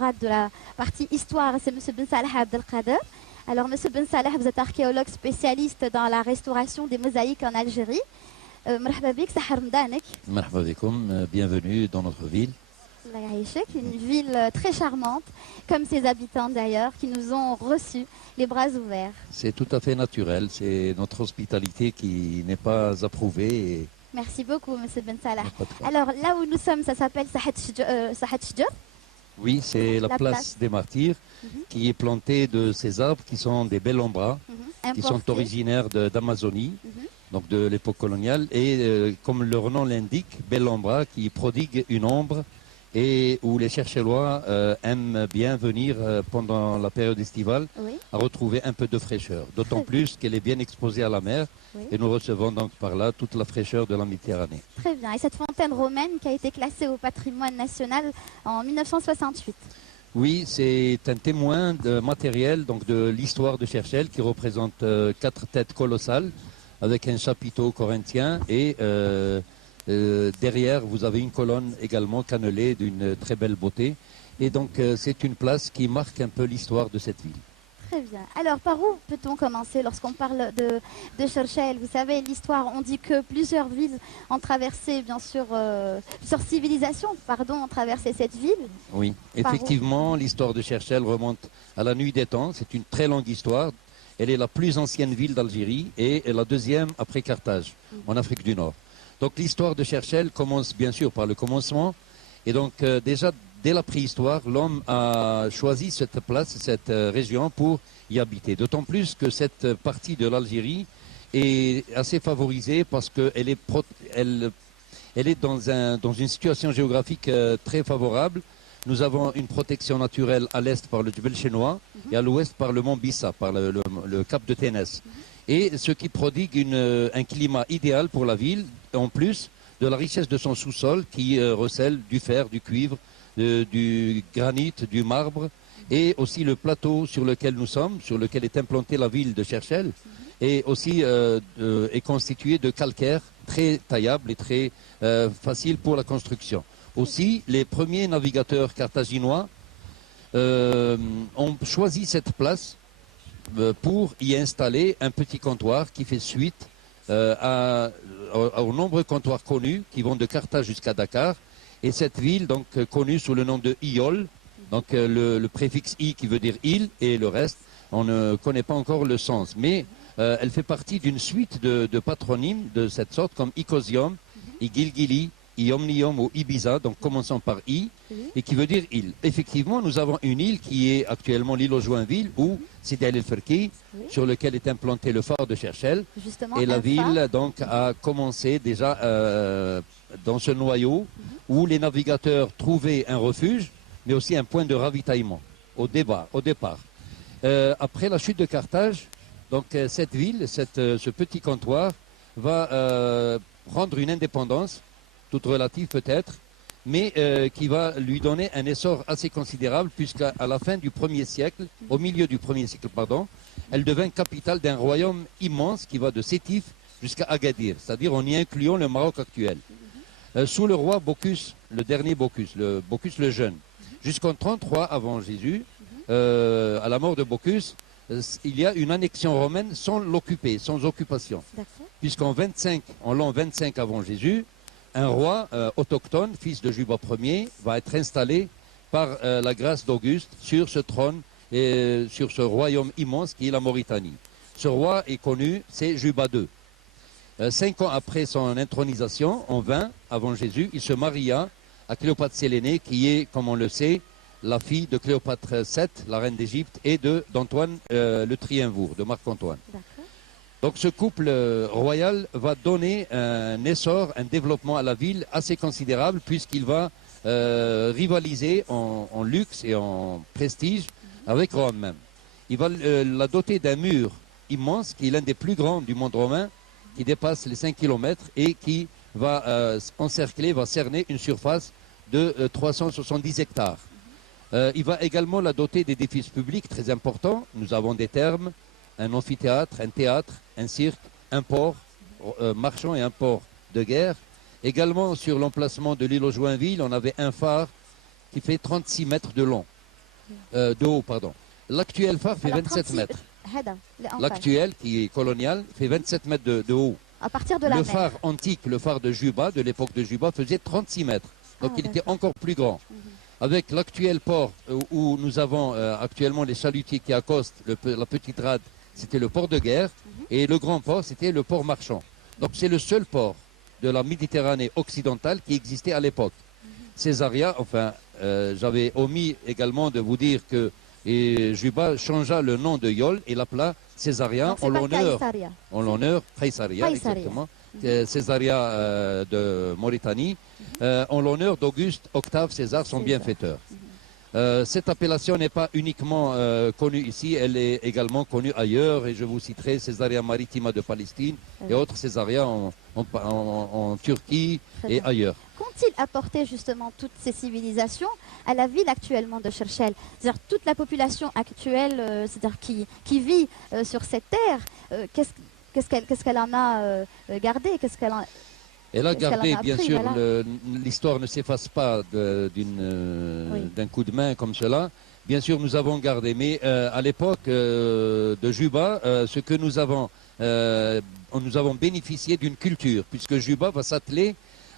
de la partie histoire, c'est M. Ben Salah Abdelkader. Alors, M. Ben Salah, vous êtes archéologue spécialiste dans la restauration des mosaïques en Algérie. مرحبا بك سحر مدانك. مرحبا بكم, bienvenue dans notre ville. الله يعيشك, une ville très charmante, comme ses habitants d'ailleurs, qui nous ont reçus les bras ouverts. C'est tout à fait naturel, c'est notre hospitalité qui n'est pas approuvée. Et... Merci beaucoup, M. Ben Salah. Alors, là où nous sommes, ça s'appelle Sahat Shjar. Oui, c'est la place des martyrs, qui est plantée de ces arbres qui sont des bellombras, qui sont originaires d'Amazonie, donc de l'époque coloniale, et comme leur nom l'indique, bellombra, qui prodigue une ombre, et où les Cherchellois aiment bien venir pendant la période estivale à retrouver un peu de fraîcheur, d'autant plus qu'elle est bien exposée à la mer, et nous recevons donc par là toute la fraîcheur de la Méditerranée. Très bien, et cette fontaine romaine qui a été classée au patrimoine national en 1968. Oui, c'est un témoin matériel donc de l'histoire de Cherchel qui représente 4 têtes colossales avec un chapiteau corinthien et derrière vous avez une colonne également cannelée d'une très belle beauté. Et donc c'est une place qui marque un peu l'histoire de cette ville. Très bien. Alors par où peut-on commencer lorsqu'on parle de Cherchel? Vous savez, l'histoire, on dit que plusieurs villes ont traversé, bien sûr, plusieurs civilisations, pardon, ont traversé cette ville. Oui, effectivement, l'histoire de Cherchel remonte à la nuit des temps. C'est une très longue histoire. Elle est la plus ancienne ville d'Algérie et la deuxième après Carthage, en Afrique du Nord. Donc l'histoire de Cherchel commence bien sûr par le commencement. Et donc déjà, dès la préhistoire, l'homme a choisi cette place, cette région pour y habiter. D'autant plus que cette partie de l'Algérie est assez favorisée parce qu'elle est dans une situation géographique très favorable. Nous avons une protection naturelle à l'est par le Djebel chinois et à l'ouest par le mont Bissa, par le cap de Ténès. Et ce qui prodigue un climat idéal pour la ville, en plus de la richesse de son sous-sol qui recèle du fer, du cuivre, du granit, du marbre, et aussi le plateau sur lequel nous sommes, sur lequel est implantée la ville de Cherchel, et aussi est constitué de calcaire très taillable et très facile pour la construction. Aussi, les premiers navigateurs carthaginois ont choisi cette place pour y installer un petit comptoir qui fait suite aux nombreux comptoirs connus qui vont de Carthage jusqu'à Dakar. Et cette ville, donc connue sous le nom de Iol, donc le préfixe I qui veut dire île, et le reste, on ne connaît pas encore le sens. Mais elle fait partie d'une suite de patronymes de cette sorte, comme Icosium, Igilgili, Iomnium ou Ibiza, donc commençant par I, et qui veut dire île. Effectivement, nous avons une île qui est actuellement l'île aux Joinville, ou Sidi El Ferki, sur lequel est implanté le phare de Cherchel. Justement, et la ville donc a commencé déjà dans ce noyau où les navigateurs trouvaient un refuge, mais aussi un point de ravitaillement au départ. Après la chute de Carthage, donc cette ville, ce petit comptoir, va prendre une indépendance, toute relative peut-être, mais qui va lui donner un essor assez considérable, puisqu'à la fin du 1er siècle, au milieu du 1er siècle, pardon, elle devint capitale d'un royaume immense qui va de Sétif jusqu'à Agadir, c'est-à-dire en y incluant le Maroc actuel. Sous le roi Bocchus, le dernier Bocchus, Bocchus le jeune, jusqu'en 33 avant Jésus, à la mort de Bocchus, il y a une annexion romaine sans l'occuper, sans occupation. Puisqu'en l'an 25 avant Jésus, un roi autochtone, fils de Juba Ier, va être installé par la grâce d'Auguste sur ce trône et sur ce royaume immense qui est la Mauritanie. Ce roi est connu, c'est Juba II. 5 ans après son intronisation, en 20 avant Jésus, il se maria à Cléopâtre Sélénée, qui est, comme on le sait, la fille de Cléopâtre VII, la reine d'Égypte, et d'Antoine le Triumvir, de Marc-Antoine. Donc ce couple royal va donner un essor, un développement à la ville assez considérable, puisqu'il va rivaliser en luxe et en prestige avec Rome même. Il va la doter d'un mur immense, qui est l'un des plus grands du monde romain, qui dépasse les 5 km et qui va encercler, va cerner une surface de 370 hectares. Il va également la doter d'édifices publics très importants. Nous avons des thermes, un amphithéâtre, un théâtre, un cirque, un port marchand et un port de guerre. Également sur l'emplacement de l'île aux Joinville, on avait un phare qui fait 36 mètres de long. de haut, pardon. L'actuel phare fait 27 mètres. L'actuel, qui est colonial, fait 27 mètres de haut. À partir de la Le mer. phare antique, le phare de Juba, de l'époque de Juba, faisait 36 mètres. Donc il était encore plus grand. Avec l'actuel port où nous avons actuellement les chalutiers qui accostent la petite rade, c'était le port de guerre. Et le grand port, c'était le port marchand. Donc c'est le seul port de la Méditerranée occidentale qui existait à l'époque. Césaria, enfin, j'avais omis également de vous dire que Juba changea le nom de Yol et l'appela Césaria en l'honneur, Caesaria, exactement, Césaria de Mauritanie, en l'honneur d'Auguste Octave César, son bienfaiteur. Cette appellation n'est pas uniquement connue ici, elle est également connue ailleurs, et je vous citerai Césaria Maritima de Palestine et autres Césaria en Turquie et ailleurs. Qu'ont-ils apporté justement toutes ces civilisations à la ville actuellement de Cherchell? C'est-à-dire toute la population actuelle, c'est-à-dire qui vit sur cette terre, qu'est-ce qu'elle en a gardé? Elle a gardé, bien sûr, voilà. l'histoire ne s'efface pas d'un coup de main comme cela. Bien sûr, nous avons gardé, mais à l'époque de Juba, ce que nous avons bénéficié d'une culture, puisque Juba va s'atteler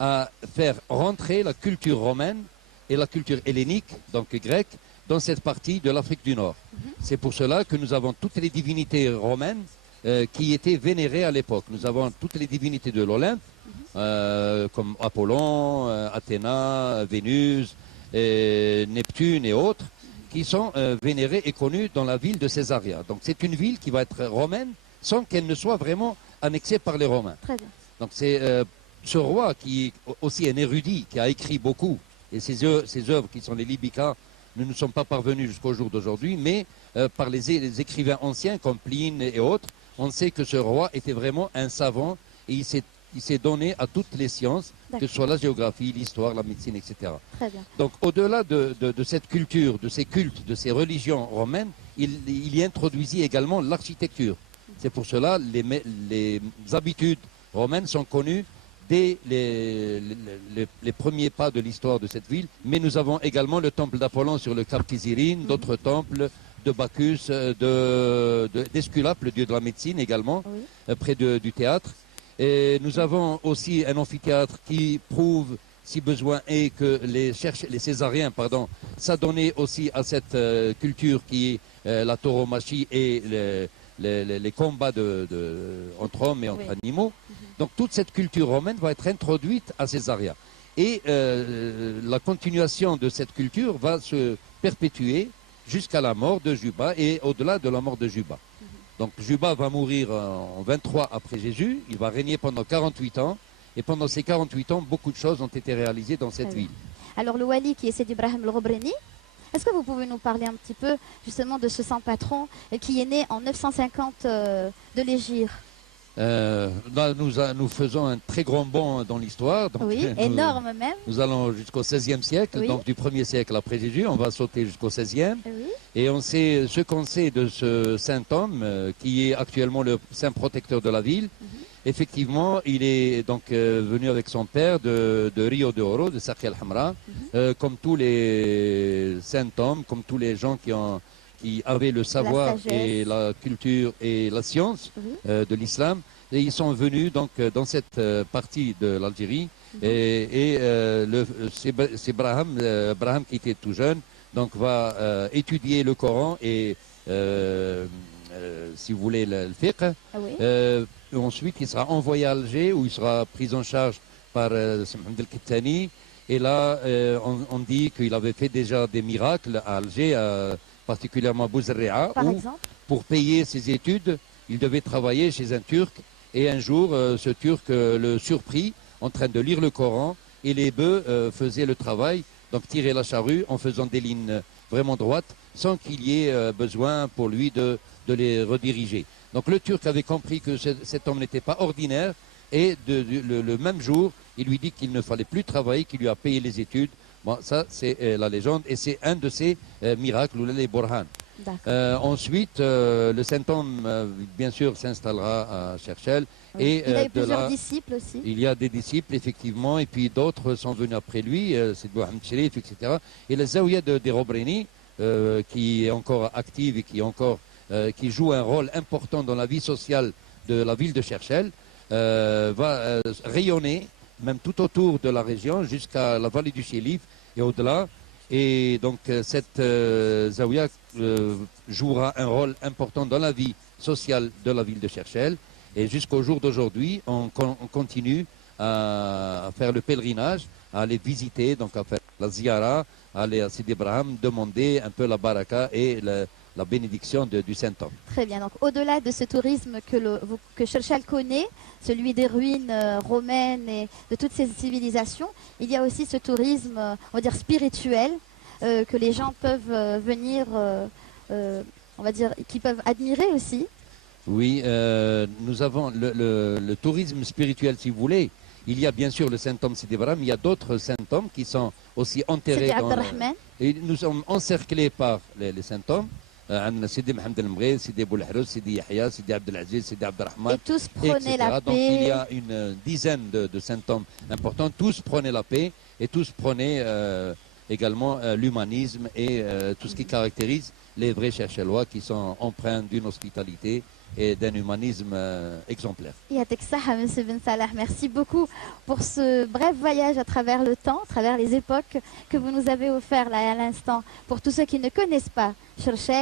à faire rentrer la culture romaine et la culture hellénique, donc grecque, dans cette partie de l'Afrique du Nord. C'est pour cela que nous avons toutes les divinités romaines qui étaient vénérées à l'époque. Nous avons toutes les divinités de l'Olympe, comme Apollon, Athéna, Vénus, Neptune et autres, qui sont vénérées et connues dans la ville de Césaria. Donc c'est une ville qui va être romaine sans qu'elle ne soit vraiment annexée par les Romains. Très bien. Donc c'est ce roi qui est aussi un érudit, qui a écrit beaucoup, et ses œuvres qui sont les Libica ne nous sont pas parvenues jusqu'au jour d'aujourd'hui, mais par les écrivains anciens comme Pline et autres, on sait que ce roi était vraiment un savant et il s'est donné à toutes les sciences, que ce soit la géographie, l'histoire, la médecine, etc. Très bien. Donc au-delà de cette culture, de ces cultes, de ces religions romaines, il y introduisit également l'architecture. C'est pour cela les habitudes romaines sont connues dès les premiers pas de l'histoire de cette ville. Mais nous avons également le temple d'Apollon sur le Cap Kizirine, d'autres temples de Bacchus, d'Esculape, le dieu de la médecine également, près du théâtre. Et nous avons aussi un amphithéâtre qui prouve, si besoin est, que les Césariens s'adonnaient aussi à cette culture qui est la tauromachie et les combats entre hommes et entre animaux. Donc toute cette culture romaine va être introduite à Césaria. Et la continuation de cette culture va se perpétuer jusqu'à la mort de Juba et au-delà de la mort de Juba. Donc Juba va mourir en 23 après Jésus, il va régner pendant 48 ans, et pendant ces 48 ans, beaucoup de choses ont été réalisées dans cette ville. Alors le wali qui est Sidi Ibrahim el-Robreni, est-ce que vous pouvez nous parler un petit peu justement de ce saint patron qui est né en 950 de l'Hégire? Là, nous faisons un très grand bond dans l'histoire. Oui, énorme même. Nous allons jusqu'au XVIe siècle, donc du 1er siècle après Jésus, on va sauter jusqu'au XVIe. Et on sait ce qu'on sait de ce saint homme, qui est actuellement le saint protecteur de la ville. Effectivement, il est donc venu avec son père de Rio de Oro, de Sakhia al-Hamra, comme tous les saints hommes, comme tous les gens qui avaient le savoir et la culture et la science de l'islam. Et ils sont venus donc dans cette partie de l'Algérie. C'est Abraham qui était tout jeune, donc va étudier le Coran et, si vous voulez, le fiqh. Ensuite, il sera envoyé à Alger où il sera pris en charge par Mohamed el-Kittani. Et là, on dit qu'il avait fait déjà des miracles à Alger, particulièrement à Bouzerrea, où pour payer ses études, il devait travailler chez un Turc. Et un jour, ce Turc le surprit en train de lire le Coran et les bœufs faisaient le travail, donc tiraient la charrue en faisant des lignes vraiment droites sans qu'il y ait besoin pour lui de les rediriger. Donc le Turc avait compris que cet homme n'était pas ordinaire et le même jour, il lui dit qu'il ne fallait plus travailler, qu'il lui a payé les études. Bon, ça c'est la légende et c'est un de ces miracles, ou les Borhan. Ensuite, le saint homme, bien sûr, s'installera à Cherchell. Et, il a eu plusieurs disciples aussi. Il y a des disciples, effectivement, et puis d'autres sont venus après lui, c'est Mohamed Sherif, etc. Et la Zawiya des Robreni qui est encore active et qui joue un rôle important dans la vie sociale de la ville de Cherchell, va rayonner même tout autour de la région jusqu'à la vallée du Chélif et au-delà. Et donc cette Zawiya jouera un rôle important dans la vie sociale de la ville de Cherchell. Et jusqu'au jour d'aujourd'hui, on continue à faire le pèlerinage, à aller visiter, donc à faire la ziyara, à aller à Sidi Ibrahim, demander un peu la baraka et la bénédiction du Saint-Homme. Très bien. Donc, au-delà de ce tourisme que Cherchell connaît, celui des ruines romaines et de toutes ces civilisations, il y a aussi ce tourisme, on va dire, spirituel, que les gens peuvent venir, on va dire, qui peuvent admirer aussi. Oui, nous avons le tourisme spirituel, si vous voulez. Il y a bien sûr le Saint-Homme Sidi Ibrahim, il y a d'autres Saint-Hommes qui sont aussi enterrés et nous sommes encerclés par les Saint-Hommes. Sidi Mohamed El-Mghrid, Sidi Boulehrous, Sidi Yahya, Sidi Abdelaziz, Sidi Abdelrahman, et tous prenaient la paix. Donc il y a une dizaine de Saint-Hommes importants, tous prenaient la paix et tous prenaient également l'humanisme et tout ce qui caractérise les vrais Cherchellois qui sont empreints d'une hospitalité et d'un humanisme exemplaire. Yatek Saha, Monsieur Ben Salah, merci beaucoup pour ce bref voyage à travers le temps, à travers les époques que vous nous avez offert là à l'instant. Pour tous ceux qui ne connaissent pas Cherchell,